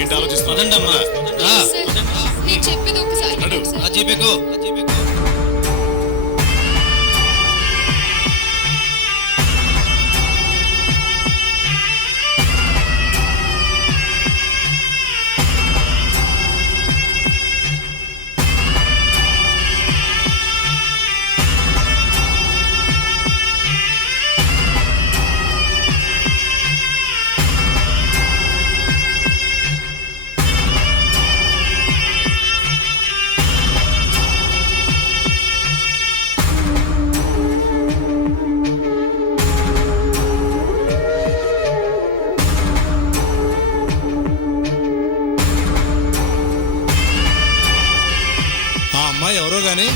ఏంటి ఆలోచిస్తున్నా? పదండమ్మా. రా. నేను చెప్పేది ఒకసారి నడు. ఆ చెప్పేకో. ఆ అమ్మాయి ఎవరో గానీ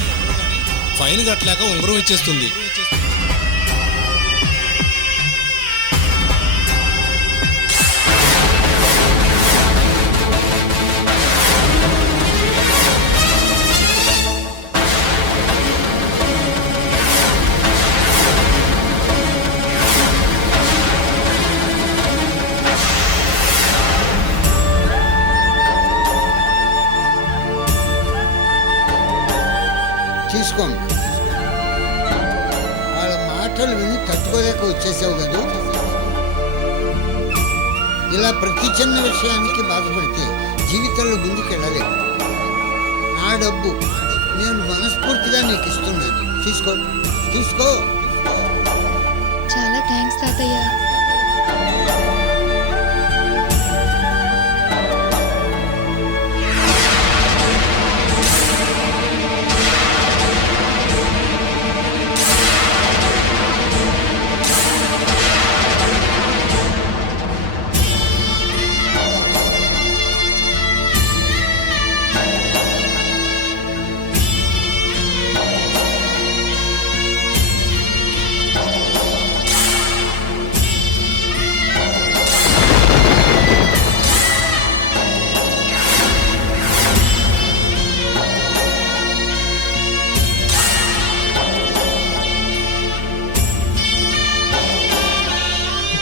ఫైన్ కట్టలేక ఉంగరం ఇచ్చేస్తుంది. తీసుకోండి. వాళ్ళ మాటలు విని తట్టుకోలేక వచ్చేసావు కదా. ఇలా ప్రతి చిన్న విషయానికి బాధపడితే జీవితంలో ముందుకెళ్ళలేవు. నా డబ్బు నేను మనస్ఫూర్తిగా నీకు ఇస్తున్నాను. తీసుకో తీసుకో. చాలా థ్యాంక్స్ తాతయ్య.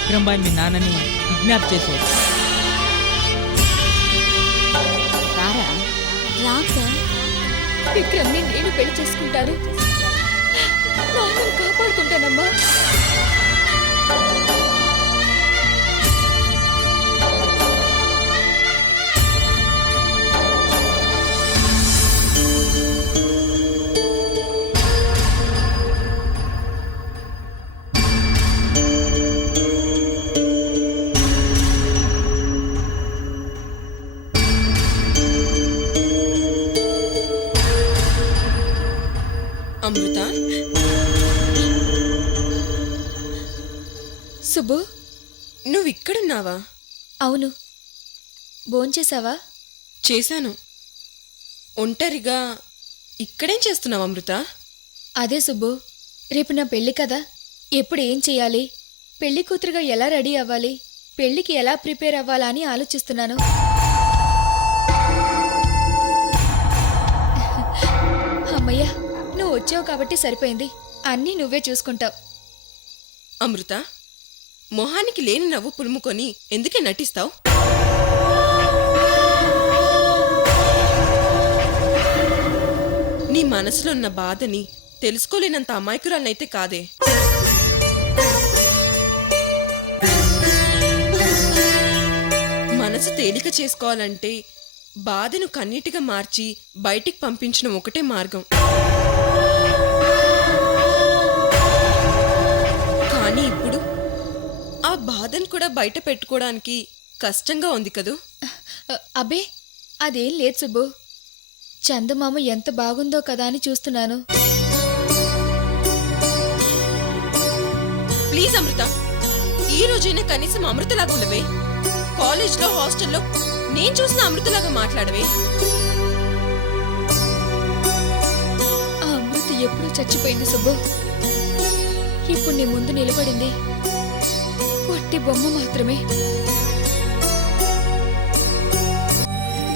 విక్రమ్బాయ్ మీ నాన్నని కిడ్నాప్ చేశాడు. విక్రమ్ని నేను పెళ్లి చేసుకుంటాను. నాన్నను కాపాడుకుంటానమ్మా. అమృత, సుబ్బు, నువ్వు ఇక్కడున్నావా? అవును. భోంచేసావా? చేశాను. ఒంటరిగా ఇక్కడేం చేస్తున్నావు అమృత? అదే సుబ్బు, రేపు నా పెళ్లి కదా. ఎప్పుడు ఏం చెయ్యాలి, పెళ్లి కూతురుగా ఎలా రెడీ అవ్వాలి, పెళ్లికి ఎలా ప్రిపేర్ అవ్వాలా అని ఆలోచిస్తున్నాను. అమ్మయ్యా, నువ్వు వచ్చావు కాబట్టి సరిపోయింది. అన్నీ నువ్వే చూసుకుంటావు. అమృత, మొహానికి లేని నవ్వు పులుముకొని ఎందుకే నటిస్తావు? నీ మనసులో ఉన్న బాధని తెలుసుకోలేనంత అమాయకురాలనైతే కాదే. మనసు తేలిక చేసుకోవాలంటే బాధను కన్నీటిగా మార్చి బయటికి పంపించడం ఒకటే మార్గం. కానీ ఇప్పుడు ఆ బాధను కూడా బయట పెట్టుకోవడానికి కష్టంగా ఉంది కదూ. అబ్బే, అదేం లేదు సుబ్బు. చందమామ ఎంత బాగుందో కదా అని చూస్తున్నాను. ప్లీజ్ అమృత, ఈ రోజైనా కనీసం అమృతలాగా ఉండవే. కాలేజ్లో హాస్టల్లో నేను చూసిన అమృతలాగా మాట్లాడవే. ఆ అమృత ఎప్పుడూ చచ్చిపోయింది సుబ్బు. ఇప్పుడు నీ ముందు నిలబడింది వట్టి బొమ్మ మాత్రమే.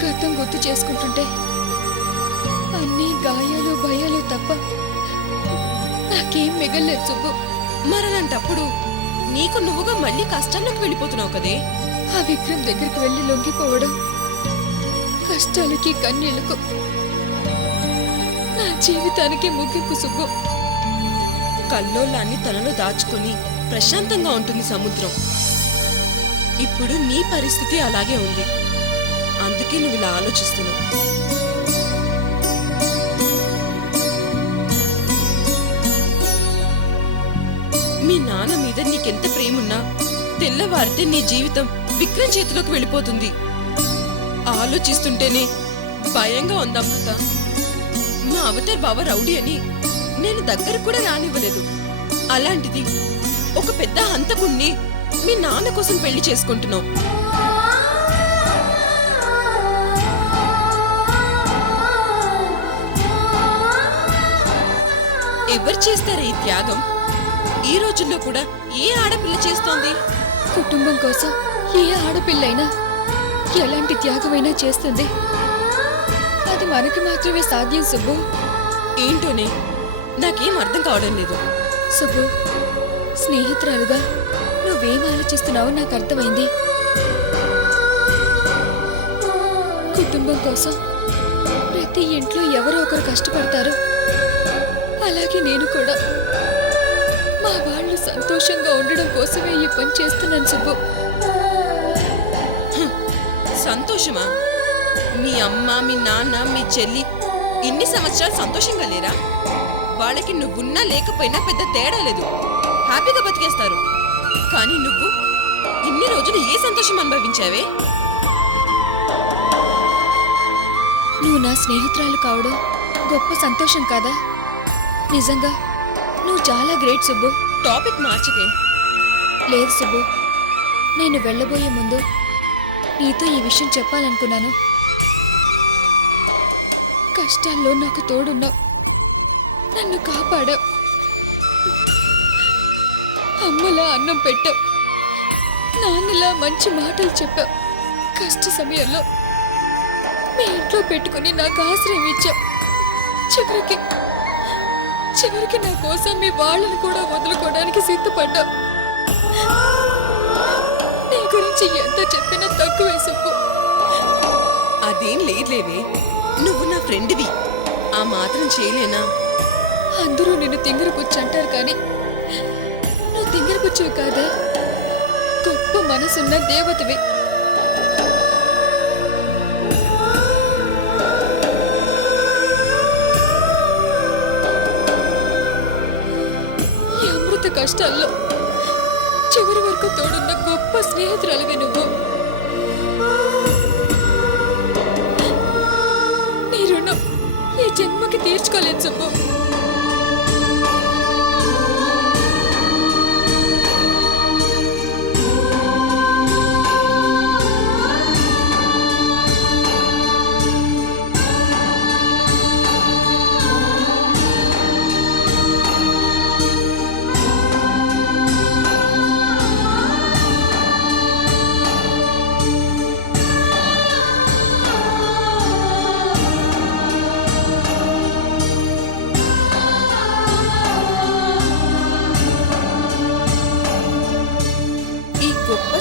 గతం గుర్తు చేసుకుంటుంటే అన్నీ గాయాలు భయాలు తప్ప నాకేం మిగల్లేదు సుబ్బు. మరలాంటప్పుడు నీకు నువ్వుగా మళ్ళీ కష్టాల్లోకి వెళ్ళిపోతున్నావు కదే. ఆ విక్రమ్ దగ్గరికి వెళ్ళి లొంగిపోవడం, కష్టాలకి కన్నీళ్లకు నా జీవితానికి ముగింపు సుబ్బు. కల్లోలాన్ని తనలో దాచుకొని ప్రశాంతంగా ఉంటుంది సముద్రం. ఇప్పుడు నీ పరిస్థితి అలాగే ఉంది. అందుకే నువ్వు ఇలా ఆలోచిస్తున్నావు. మీ నాన్న మీద నీకెంత ప్రేమున్నా తెల్లవారితే నీ జీవితం విక్రమ్ చేతిలోకి వెళ్ళిపోతుంది. ఆలోచిస్తుంటేనే భయంగా ఉంది అమృత. మా అవతార్ బావ రౌడీ అని నేను దగ్గర కూడా రానివ్వలేదు. అలాంటిది ఒక పెద్ద హంతకుణ్ణి మీ నాన్న కోసం పెళ్లి చేసుకుంటున్నావు. ఎవరు చేస్తారా ఈ త్యాగం? ఈ రోజుల్లో కూడా ఏ ఆడపిల్ల చేస్తోంది? కుటుంబం కోసం ఏ ఆడపిల్లైనా ఎలాంటి త్యాగమైనా చేస్తుంది. అది మనకి మాత్రమే సాధ్యం సుబ్బు. ఏంటోనే నాకేం అర్థం కావడం లేదు. సుబ్బు, స్నేహితురాలుగా నువ్వేం ఆలోచిస్తున్నావో నాకు అర్థమైంది. కుటుంబం కోసం ప్రతి ఇంట్లో ఎవరో ఒకరు కష్టపడతారు. అలాగే నేను కూడా మా వాళ్ళు సంతోషంగా ఉండడం కోసమే ఈ పని చేస్తున్నాను సుబ్బు. సంతోషమా? మీ అమ్మ, మీ నాన్న, మీ చెల్లి ఇన్ని సంవత్సరాలు సంతోషంగా లేరా? వాళ్ళకి నువ్వున్నా లేకపోయినా పెద్ద తేడా లేదు, హ్యాపీగా బతికేస్తారు. కానీ నువ్వు ఇన్ని రోజులు ఏ సంతోషం అనుభవించావే? నువ్వు నా స్నేహితురాలు కావడం గొప్ప సంతోషం కాదా? నిజంగా నువ్వు చాలా గ్రేట్ సుబ్బు. టాపిక్ మార్చకే. లేదు సుబ్బు, నేను వెళ్ళబోయే ముందు నీతో ఈ విషయం చెప్పాలనుకున్నాను. కష్టాల్లో నాకు తోడున్నావు, నన్ను కాపాడావు, అమ్మలా అన్నం పెట్టావు, నాన్నలా మంచి మాటలు చెప్పావు. కష్ట సమయంలో మీ ఇంట్లో పెట్టుకుని నాకు ఆశ్రయం ఇచ్చావు. చివరికి నా కోసం మీ వాళ్ళని కూడా వదులుకోవడానికి సిద్ధపడ్డావు. నీ గురించి ఎంత చెప్పినా తక్కువే సుబ్బు. అదేం లేదులేవే, నువ్వు నా ఫ్రెండ్వి, ఆ మాత్రం చేయలేనా? అందరూ నిన్ను తింగరపుచ్చి అంటారు, కానీ నువ్వు తింగరపుచ్చివి కాదా, గొప్ప మనసున్న దేవతవి. ఈ అమృత కష్టాల్లో చివరి వరకు తోడున్న గొప్ప స్నేహితురాలివి నువ్వు. నీ రుణం ఈ జన్మకి తీర్చుకోలేదు సుబ్బు.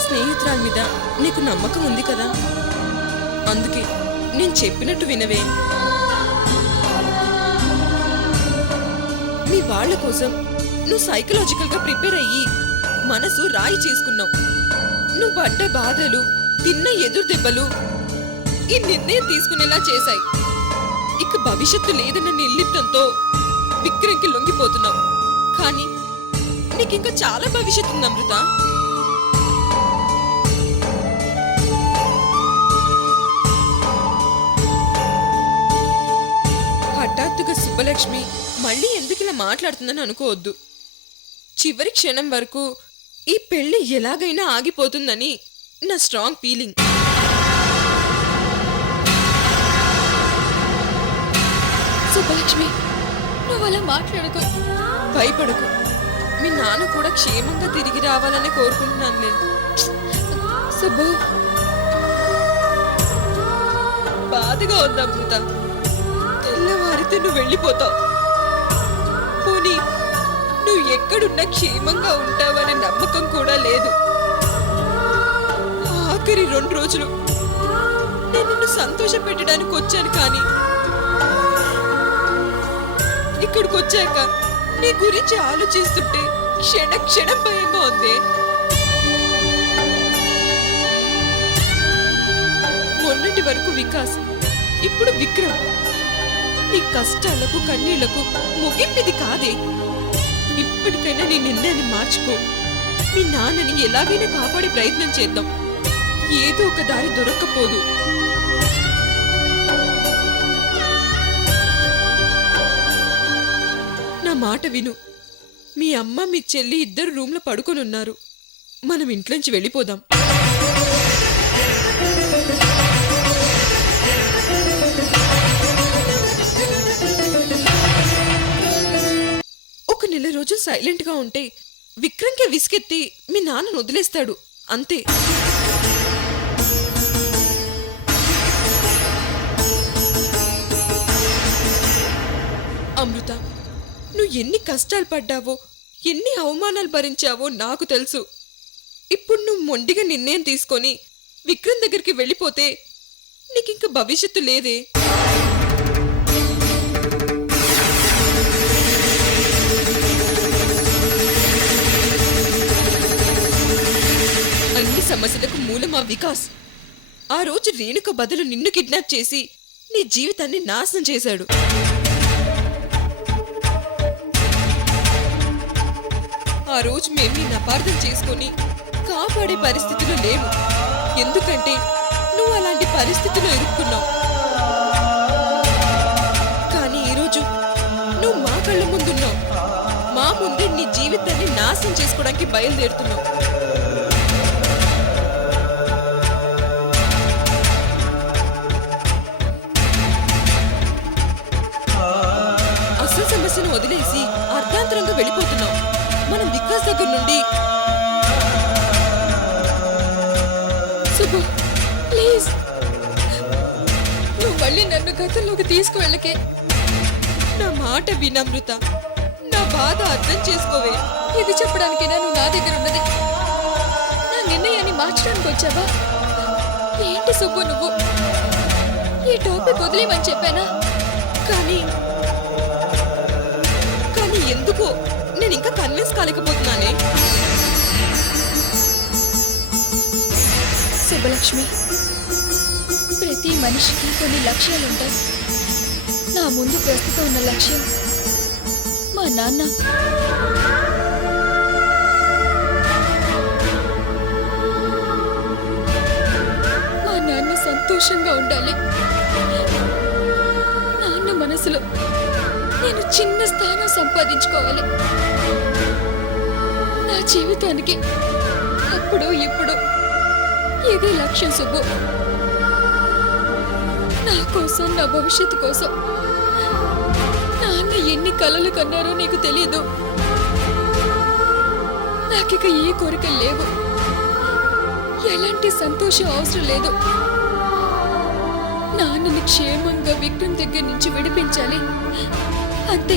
స్నేహితురాల మీద నీకు నమ్మకం ఉంది కదా, అందుకే నేను చెప్పినట్టు వినవే. మీ వాళ్ళ కోసం నువ్వు సైకలాజికల్ గా ప్రిపేర్ అయ్యి మనసు రాయి చేసుకున్నావు. నువ్వు పడ్డ బాధలు, తిన్న ఎదురు దెబ్బలు ఈ నిర్ణయం తీసుకునేలా చేశాయి. ఇక భవిష్యత్తు లేదన్న నిర్లిప్తంతో విక్రమ్కి లొంగిపోతున్నావు. కానీ నీకింకా చాలా భవిష్యత్తు ఉంది అమృత. హఠాత్తుగా సుబ్బలక్ష్మి మళ్ళీ ఎందుకు ఇలా మాట్లాడుతుందని అనుకోవద్దు. చివరి క్షణం వరకు ఈ పెళ్లి ఎలాగైనా ఆగిపోతుందని నా స్ట్రాంగ్ ఫీలింగ్. సుబ్బలక్ష్మి, నువ్వు అలా మాట్లాడుకో. భయపడకు, మీ నాన్న కూడా క్షేమంగా తిరిగి రావాలని కోరుకుంటున్నాను నేను. సుబ్బు, బాధగా ఉంది అమృత. తెల్లవారితే నువ్వు వెళ్ళిపోతావు. పోనీ నువ్వు ఎక్కడున్నా క్షేమంగా ఉంటావనే నమ్మకం కూడా లేదు. ఆఖరి 2 రోజులు నేను నిన్ను సంతోష పెట్టడానికి వచ్చాను, కానీ ఇక్కడికి వచ్చాక నీ గురించి ఆలోచిస్తుంటే క్షణ క్షణం భయంగా ఉంది. మొన్నటి వరకు వికాస్, ఇప్పుడు విక్రమ్. నీ కష్టాలకు కన్నీళ్లకు ముగింపిది కాదే. ఇప్పటికైనా నీ నిర్ణయాన్ని మార్చుకో. మీ నాన్నని ఎలాగైనా కాపాడే ప్రయత్నం చేద్దాం. ఏదో ఒక దారి దొరక్కపోదు. నా మాట విను. మీ అమ్మ మీ చెల్లి ఇద్దరు రూమ్లో పడుకొని ఉన్నారు. మనం ఇంట్లోంచి వెళ్ళిపోదాం. ఒక నెల రోజులు సైలెంట్ గా ఉంటే విక్రమ్కే విసికెత్తి మీ నాన్నను వదిలేస్తాడు, అంతే. అమృత, నువ్వు ఎన్ని కష్టాలు పడ్డావో, ఎన్ని అవమానాలు భరించావో నాకు తెలుసు. ఇప్పుడు నువ్వు మొండిగా నిర్ణయం తీసుకొని విక్రమ్ దగ్గరికి వెళ్ళిపోతే నీకింక భవిష్యత్తు లేదే. అన్ని సమస్యలకు మూలం ఆ వికాస్. ఆ రోజు రేణుక బదులు నిన్ను కిడ్నాప్ చేసి నీ జీవితాన్ని నాశనం చేశాడు. ఆ రోజు మేము నిన్ను అపార్థం చేసుకొని కాపాడే పరిస్థితిలో లేవు. ఎందుకంటే నువ్వు అలాంటి పరిస్థితిలో ఇరుక్కున్నావు. కానీ ఈరోజు నువ్వు మా కళ్ళ ముందున్నావు. మా ముందే నీ జీవితాన్ని నాశనం చేసుకోవడానికి బయలుదేరుతున్నావు. అసలు సమస్యను వదిలేసి అర్ధాంతరంగా వెళ్ళిపోతున్నావు. మనం వికాస్ దగ్గర నుండి సుబ్బు, ప్లీజ్, నువ్వు మళ్ళీ నన్ను గతంలోకి తీసుకువెళ్ళకే. నా మాట వినమృత, నా బాధ అర్థం చేసుకోవే. ఇది చెప్పడానికైనా నువ్వు నా దగ్గర ఉన్నది. నా నిర్ణయాన్ని మార్చడానికి వచ్చావా? ఏంటి సుబ్బు నువ్వు? ఈ టాపిక్ వదిలేమని చెప్పానా? కానీ ఎందుకో నేను ఇంకా కన్విన్స్ కాలేకపోతున్నానే. శుభలక్ష్మి, ప్రతి మనిషికి కొన్ని లక్ష్యాలుంటాయి. నా ముందు ప్రస్తుతం ఉన్న లక్ష్యం మా నాన్న. మా నాన్న సంతోషంగా ఉండాలి. నాన్న మనసులో నేను చిన్న స్థానం సంపాదించుకోవాలి. నా జీవితానికి అప్పుడు ఇప్పుడు ఇదే లక్ష్యం సుబ్బు. నా కోసం, నా భవిష్యత్తు కోసం నాన్న ఎన్ని కలలు కన్నారో నీకు తెలీదు. నాకిక ఏ కోరికలు లేవు. ఎలాంటి సంతోషం అవసరం లేదు. నాన్నని క్షేమంగా విక్రమ్ దగ్గర నుంచి విడిపించాలి, అంతే.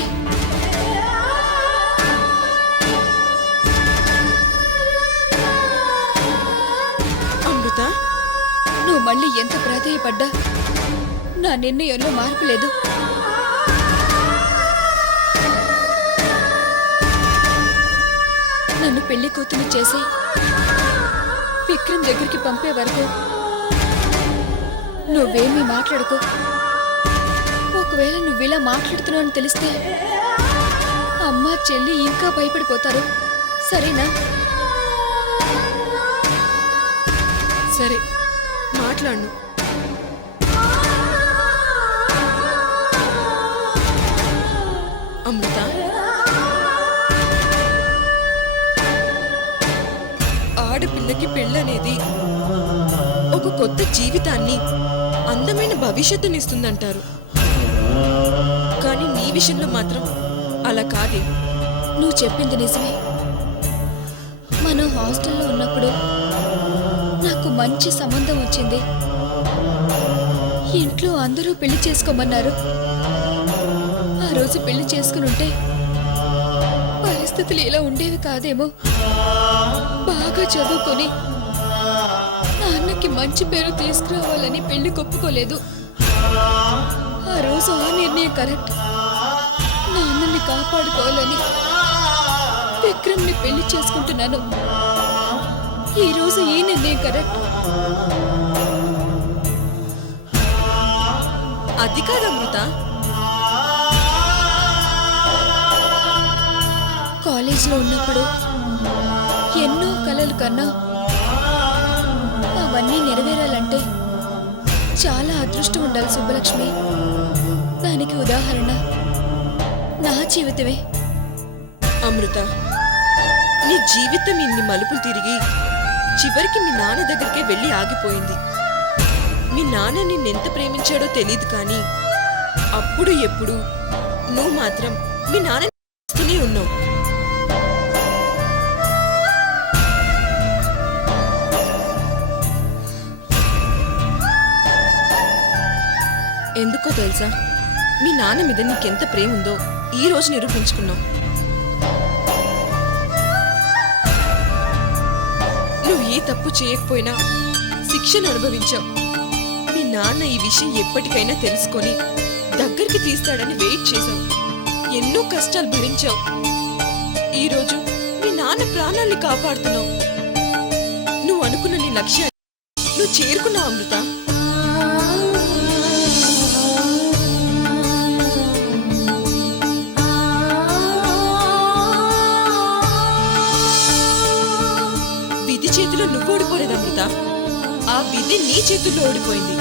అమృత, నువ్వు మళ్ళీ ఎంత ప్రాధేయపడ్డా నా నిర్ణయంలో మార్పు లేదు. నన్ను పెళ్లి కూతురు చేసి విక్రమ్ దగ్గరికి పంపే వరకు నువ్వేమీ మాట్లాడుకో. ఒకవేళ నువ్వు ఇలా మాట్లాడుతున్నావు అని తెలిస్తే అమ్మ చెల్లి ఇంకా భయపడిపోతారు, సరేనా? సరే, మాట్లాడు. అమృత, ఆడపిల్లకి పెళ్ళనేది ఒక కొత్త జీవితాన్ని, అందమైన భవిష్యత్తునిస్తుందంటారు. కానీ నీ విషయంలో మాత్రం అలా కాదే. నువ్వు చెప్పింది నిజమే. మనం హాస్టల్లో ఉన్నప్పుడు నాకు మంచి సంబంధం వచ్చింది. ఇంట్లో అందరూ పెళ్లి చేసుకోమన్నారు. ఆ రోజు పెళ్లి చేసుకునుంటే పరిస్థితులు ఇలా ఉండేవి కాదేమో. బాగా చదువుకొని నా నాన్నకి మంచి పేరు తీసుకురావాలని పెళ్లి కొప్పుకోలేదు. ఆ రోజు ఆ నిర్ణయం కరెక్ట్. నాన్నని కాపాడుకోవాలని విక్రమ్ని పెళ్లి చేసుకుంటున్నాను. ఈ రోజు ఈ నిర్ణయం కరెక్ట్. అది కాదు అమృత. కాలేజీలో ఉన్నప్పుడు ఎన్నో కలలు కన్నా అవన్నీ నెరవేరాలంటే చాలా అదృష్టం ఉండాలి సుబ్బలక్ష్మి. దానికి ఉదాహరణ నా జీవితమే. అమృత, నీ జీవితం ఇన్ని మలుపులు తిరిగి చివరికి మీ నాన్న దగ్గరికే వెళ్ళి ఆగిపోయింది. మీ నాన్న నిన్నెంత ప్రేమించాడో తెలియదు, కానీ అప్పుడు ఎప్పుడు నువ్వు మాత్రం మీ నాన్నని ఉన్నావు. ఎందుకో తెలుసా, మీ నాన్న మీద నీకెంత ప్రేమ ఉందో ఈ రోజు నిరూపించుకున్నావు. నువ్వు ఏ తప్పు చేయకపోయినా శిక్షను అనుభవించావు. మీ నాన్న ఈ విషయం ఎప్పటికైనా తెలుసుకొని దగ్గరికి తీస్తాడని వెయిట్ చేశావు. ఎన్నో కష్టాలు భరించావు. ఈరోజు మీ నాన్న ప్రాణాల్ని కాపాడుతున్నావు. నువ్వు అనుకున్న నీ లక్ష్యాన్ని నువ్వు చేరుకున్నావు అమృత. విధి చేతిలో నువ్వు ఓడిపోలేదు అమృత. ఆ విధి నీ చేతుల్లో ఓడిపోయింది.